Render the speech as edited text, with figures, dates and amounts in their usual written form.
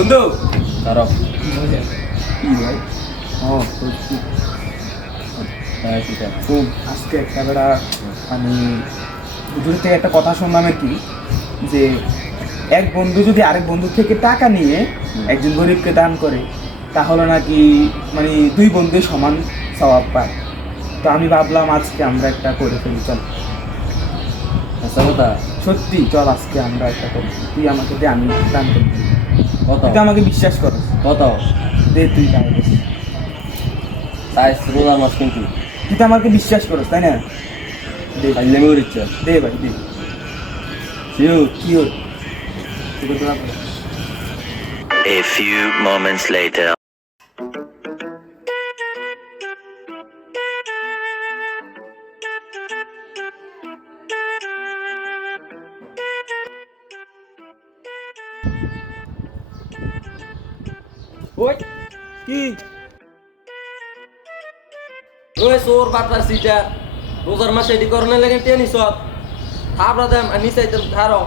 বন্ধু খারাপ কি ভাই খুব আজকে একটা বেড়া আমি হুজুর থেকে একটা কথা শুনলাম আর কি, যে এক বন্ধু যদি আরেক বন্ধু থেকে টাকা নিয়ে একজন গরিবকে দান করে তাহলে নাকি মানে দুই বন্ধু সমান সওয়াব পায়। তো আমি ভাবলাম আজকে আমরা একটা করে ফেলি, চল। আচ্ছা কথা সত্যি চল আজকে আমরা একটা করি, তুই আমাকে দে, আমি দান করি। কত তুই তো আমাকে বিশ্বাস করস, কত দে তুই টাকা দে। সাইজ রোজার মাস কিন্তু তুই তো আমাকে বিশ্বাস করস তাই না? দে খাইলে মেয়ের ইচ্ছা দে ভাই দে। শিওর কি হল তোকে দোয়া করে। A few moments later. ওই কি ওই সোর বাটার সিটা রোজার মাসে এটি করনে লাগে টেনিস থাপড়া দেম আর নিচাইতে ধারো